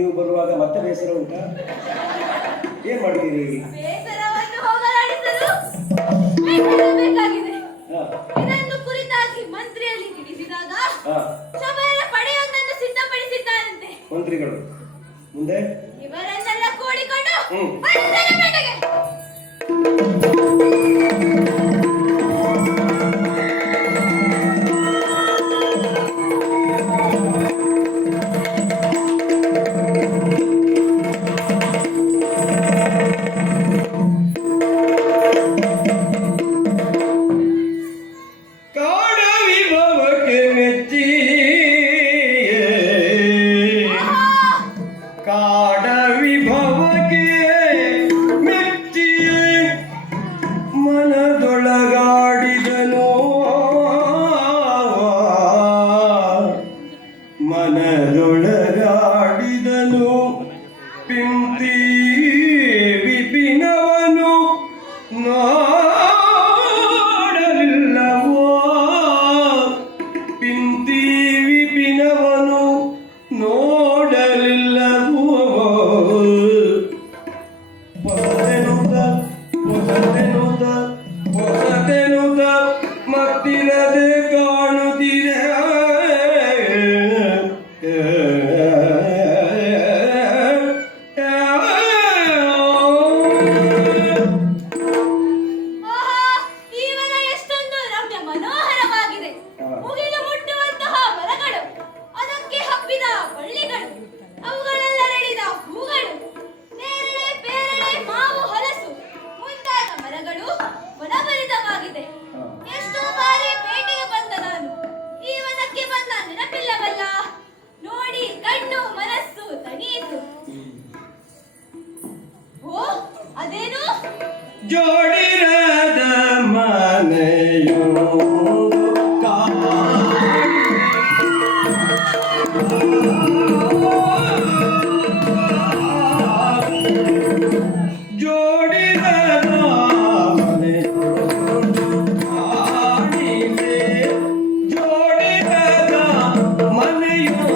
ನೀವು ಬರುವಾಗ ಮತ್ತೆ ಬೇಸರ ಉಂಟಾ? ಏನ್ ಮಾಡಿದ್ದೀರಿ? ಬೇಸರವನ್ನು ಹೋಗಲಾಡಿಸಲು ಬೇಕಾಗಿದೆ. ಇದನ್ನು ಕುರಿತಾಗಿ ಮಂತ್ರಿಯಲ್ಲಿ ತಿಳಿಸಿದಾಗ ಸಭೆಯ ಪಡೆಯೊಂದನ್ನು ಸಿದ್ಧಪಡಿಸಿದ್ದಾರಂತೆ ಮಂತ್ರಿಗಳು. ಮುಂದೆ ಇವರನ್ನೆಲ್ಲ ಕೂಡಿಕೊಂಡು ಮಂತ್ರಿಗಳ ಮನೆಗೆ ಮನದೊಳಗಾಡಿದನು ಪಿಂತಿ ವಿಪಿನವನು ನೋಡಲಿಲ್ಲವೋ ಪಿಂತಿ ವಿಪಿನವನು ನೋಡಲಿಲ್ಲವೋ ಹೊಸತೆನುತ ಮತ್ತಿರದೆ ಕಾಣುತ್ತಿದೆ ಜೋಡಿರದ ಮನೆಯೋ ಜೋಡಿರದ ಮನೆಯೋ ಜೋಡಿರದ ಮನೆಯೋ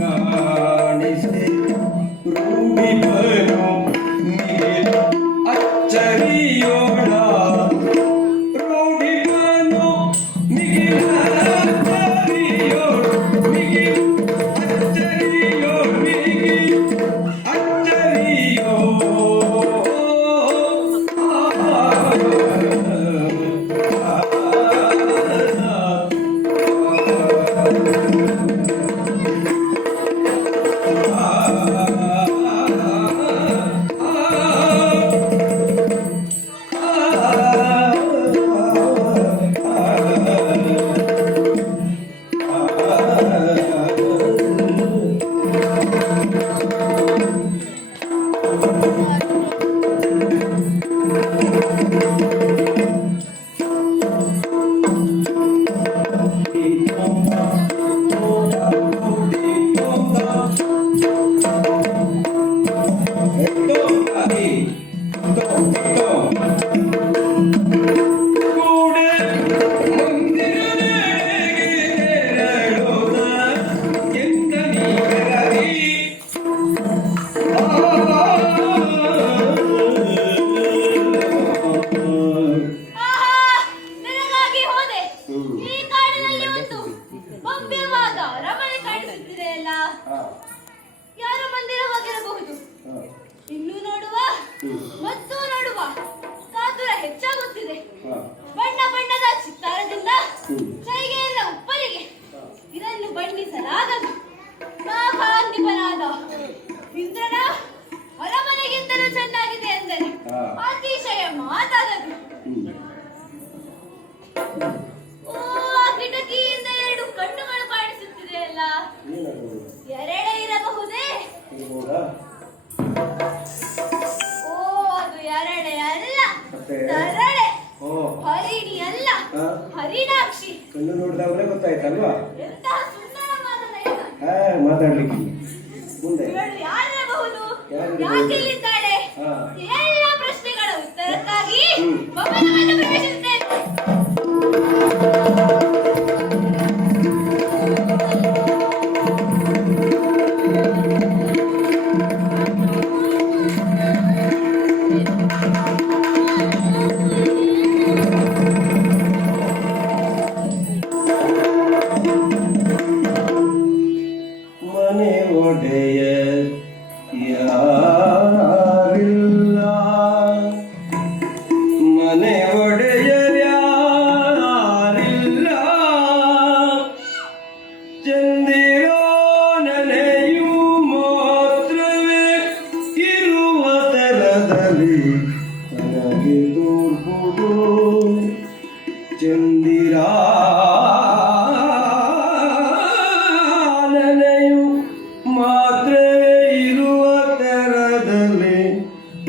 ಕಾಣಿಸೆ ರೂಢಿಪನು ಅಚ್ಚರಿಯೋಳ ರೂಢಿಪನು ಮಿಗಿಲ ಅಚ್ಚರಿಯೋ ಅಚ್ಚರಿಯೋ ಯಾರು ಮಂದಿರವಾಗಿರಬಹುದು. ಇನ್ನೂ ನೋಡುವ ಮತ್ತು ನೋಡುವ ಕಾತುರ ಹೆಚ್ಚಾಗುತ್ತಿದೆ. ಬಣ್ಣ ಬಣ್ಣದ ಚಿತ್ತಾರದಿಂದ ಕೈಗೆಲ್ಲ ಉಪ್ಪರಿಗೆ ಇದನ್ನು ಬಣ್ಣಿಸಲಾಗದು. ನಾಗಾಂಧಿಪನಾದ ಇಂದ್ರನ ಹೊರಮನೆಗಿಂತಲೂ ಚೆನ್ನಾಗಿದೆ ಎಂದರೆ ಅತಿಶಯ ಮಾತಾದದು. ಓ, ಕಿಟಕಿಯಿಂದ 2 ಕಣ್ಣುಗಳು ಕಾಣಿಸುತ್ತಿದೆಯಲ್ಲ, ಎರಡೇ ಇರಬಹುದೇ? ಓ, ಅದು ಎರಡೇ ಅಲ್ಲ, ತರಳೆ. ಹರಿಣಿ ಅಲ್ಲ, ಹರಿಣಾಕ್ಷಿ. ಕಣ್ಣು ನೋಡಿದವರೇ ಗೊತ್ತಾಯ್ತಲ್ವಾ? ಎಂತಹ ಸುಂದರವಾದ ನಯನ. ಮಾತಾಡ್ಲಿಕ್ಕೆ ಮುಂದೆ ಯಾರಿರಬಹುದು? ಯಾಕೆಲ್ಲಿದ್ದಾಳೆ? ಎಲ್ಲ ಪ್ರಶ್ನೆಗಳ ಉತ್ತರಕ್ಕಾಗಿ ಭವನವನ್ನು ಪ್ರವೇಶಿಸುತ್ತೇನೆ. ತರದಲ್ಲಿ ತನಗೆ ತೋರ್ಪುದು ಚಂದಿರಾನನೆಯು ಮಾತ್ರವೇ ಇರುವ ತರದಲ್ಲಿ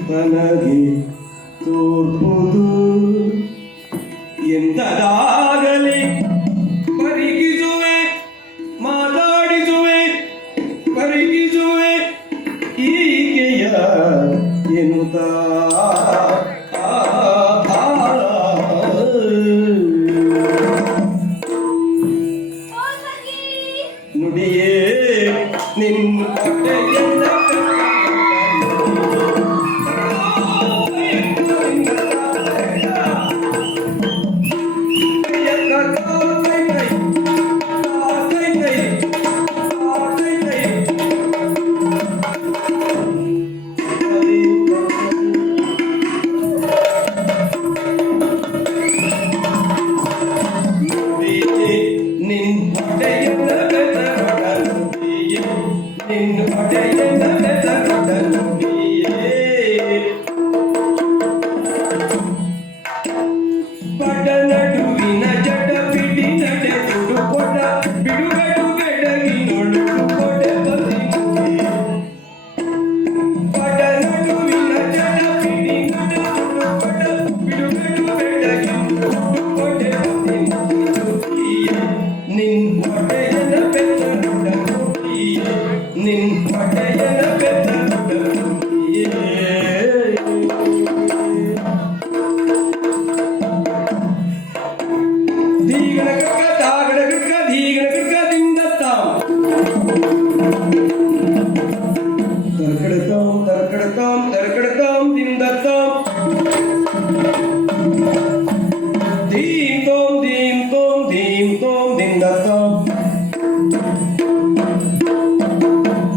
ತನಗೆ ತೋರ್ಪುದು ಎಂತದಾಗಲಿ ಪರಿಗಿಸುವೆ ಮಾತಾಡಿಸುವೆ ಪರಿಗಿಸುವೆ ಹೀಗೆಯ ಎನ್ನುತ್ತ ಓ ಸಖಿ ನುಡಿಯೇ ನಿನ್ನ ಹೊಟ್ಟೆಯಿಂದ ಪಡನಡುವಿನ ಜಡ ಬಿಡಿ ನಡೆ ಕೊಡ ಬಿಡುಗಡು ಬೆಡಗಿ ನೋಡು ಕೊಡೆ ಬದಿಗೆ ಪಡನಡುವಿನ ಜಡ ಬಿಡಿ ನಡೆ ಕೊಡ ಬಿಡುಗಡು ಬೆಡಗಿ ನೋಡು ಕೊಡೆ ಬದಿಗೆ ನಿನ್ ಹೊಟ್ಟೆಯನ ಬೆತ್ತ ನೋಡ ನಿನ್ ಹೊಟ್ಟೆಯನ ಬೆತ್ತ ನೋಡ Terkedam dindatam dim tom dindatam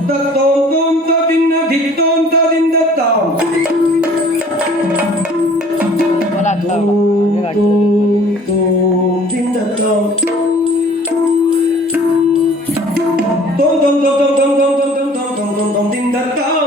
tatom tom ta dinna ditom ta dindatam tom dindatam tom dindatam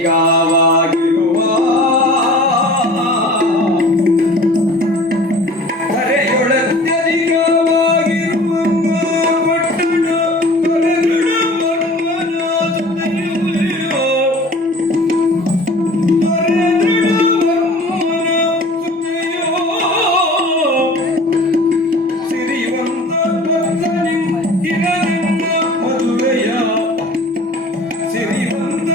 ಧರೆಯೊಳತ್ಯಧಿಕವಾಗಿರುವ ಮದುವೆಯ ಸಿರಿವಂತ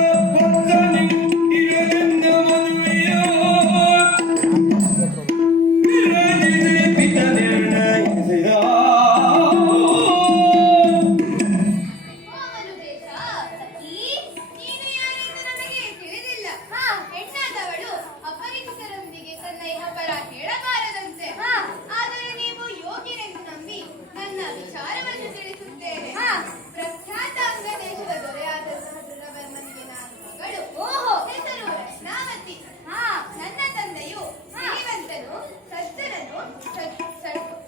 ವಿಚಾರವನ್ನು ತಿಳಿಸುತ್ತೇನೆ. ಪ್ರಖ್ಯಾತ ಅಂಗ ದೇಶದ ದೊರೆಯಾದಂತಹ ದುರ್ಗವರ್ಮನಿಗೆ ನಾನು ಮಗಳು. ಹೆಸರು ರತ್ನಾವತಿ. ನನ್ನ ತಂದೆಯು ಶ್ರೀಮಂತನು, ಸಜ್ಜನನು,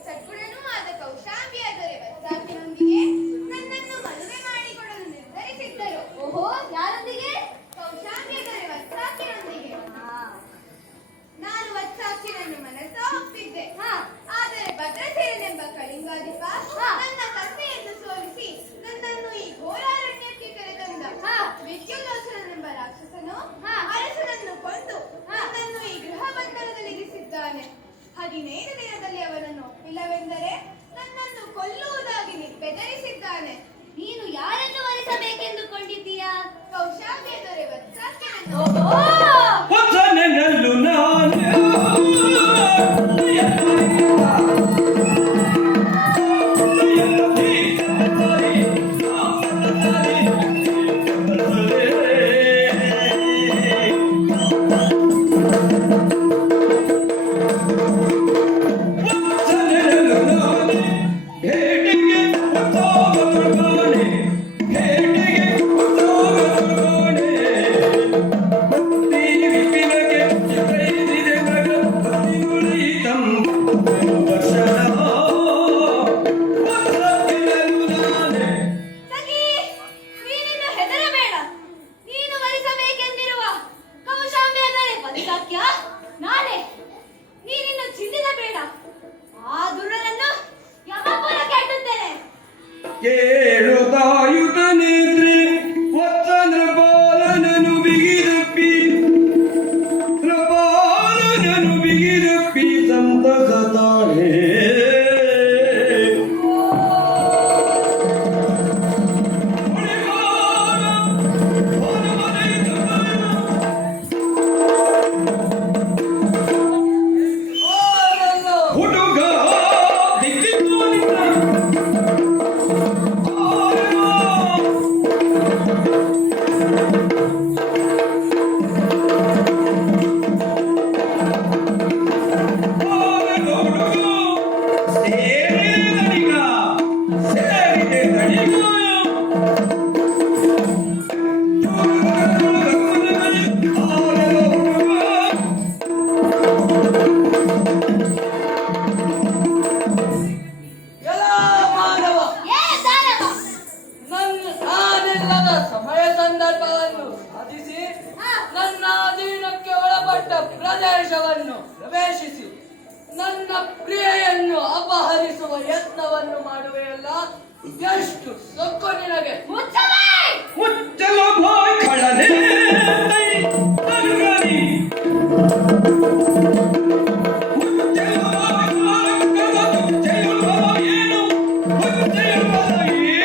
ಸದ್ಗುಣನೂ ಆದ ಕೌಶಾಂಬಿಯ ದೊರೆ ವತ್ಸಾಕಿನೊಂದಿಗೆ ನನ್ನನ್ನು ಮದುವೆ ಮಾಡಿಕೊಡಲು ನಿರ್ಧರಿಸಿದ್ದರು. ಯಾರೊಂದಿಗೆ? ಕೌಶಾಂಬಿಯ ದೊರೆ ವತ್ಸಾಕಿನೊಂದಿಗೆ. ನಾನು ವತ್ಸಾಕಿನನ್ನು ಮನಸ್ಸು ಒಪ್ಪಿದ್ದೆ. ಆದರೆ ಭದ್ರಸೇನೆಂಬ ಕಳಿಂಗಾಧಿಪ ನನ್ನ ತಂದೆಯನ್ನು ಸೋಲಿಸಿ ನನ್ನನ್ನು ಈ ಘೋರಾರಣ್ಯಕ್ಕೆ ಕರೆತಂದ. ವಿದ್ಯುಲ್ಲೋಚನನೆಂಬ ರಾಕ್ಷಸನು ಅರಸನನ್ನು ಕೊಂದು ನನ್ನನ್ನು ಈ ಗೃಹ ಬಂಧನದಲ್ಲಿರಿಸಿದ್ದಾನೆ. 15 ದಿನದಲ್ಲಿ ಅವನನ್ನು ಒಪ್ಪಿಲ್ಲವೆಂದರೆ ನನ್ನನ್ನು ಕೊಲ್ಲುವುದಾಗಿ ಬೆದರಿಸಿದ್ದಾನೆ. ನೀನು ಯಾರನ್ನು ವರಿಸಬೇಕೆಂದುಕೊಂಡಿದ್ದೀಯಾ? ಕೌಶಾಂಬಿಯ ದೊರೆ ವತ್ಸಾಕಿನನ್ನು. ವಚನನಲ್ಲೂ ನಾನೇ ಸಖಿ, ನೀನಿನ್ನು ಹೆದರಬೇಡ. ನೀನು ವರಿಸಬೇಕೆಂದಿರುವ ಕೌಶಾಂಬಿಯ ದೊರೆ ವತ್ಸಾಕ್ಯ ನಾನೇ. ನೀನಿನ್ನು ಚಿಂತಿಸಬೇಡ. ಆ ದುರನನ್ನು ಯಮಪುರಕ್ಕೆ ಅಟ್ಟುತ್ತೇನೆ. ಕೇಳುತ್ತಾಯುಧನೇತ್ರೆ ವತ್ಸಂದ್ರ ಬಾಲನನು ಬಿಗಿದಪ್ಪಿ ಸಂತಸತಾಳೆ. ಹುಡುಗ ನಾನೆಲ್ಲದ ಸಮಯ ಸಂದರ್ಭವನ್ನು ಸಾಧಿಸಿ ನನ್ನ ಅಧೀನಕ್ಕೆ ಒಳಪಟ್ಟ ಪ್ರದೇಶವನ್ನು ಪ್ರವೇಶಿಸಿ ನನ್ನ ಪ್ರಿಯೆಯನ್ನು ಅಪಹರಿಸುವ ಯತ್ನವನ್ನು ಮಾಡುವೆಯಲ್ಲ. ಎಷ್ಟು ಸೊಕ್ಕು ನಿನಗೆ? ಮುಚ್ಚಲ ಬಾಯ್ ಕಳನೆ ತನುಗನಿ ಮುಚ್ಚಲ ಬಾಯ್ ಮುಚ್ಚಲ ಏನು ಮುಚ್ಚಲ ಏನು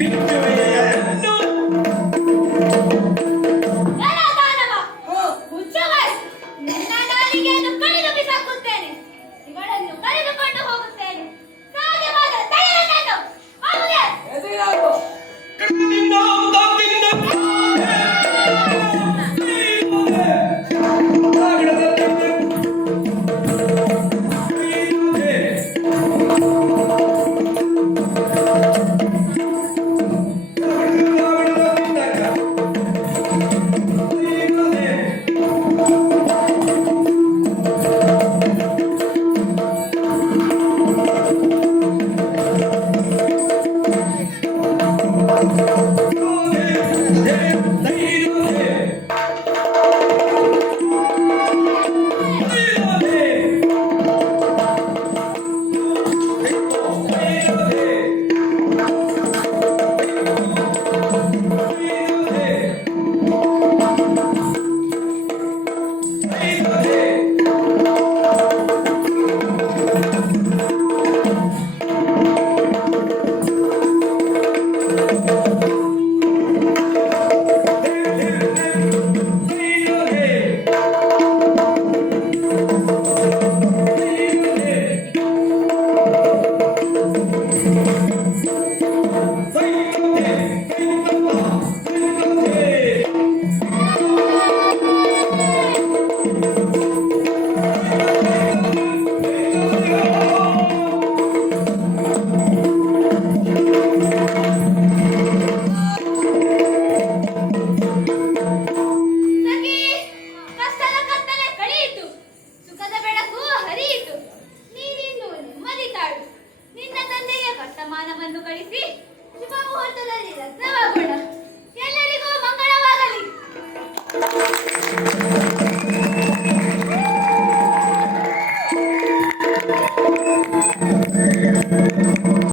ಬಿಚ್ಚುವೆಯನ್ನು ಯಾರಾದರೂ ಪ್ರಯತ್ನವಾಗೋಣ. ಎಲ್ಲರಿಗೂ ಮಂಗಳವಾಗಲಿ.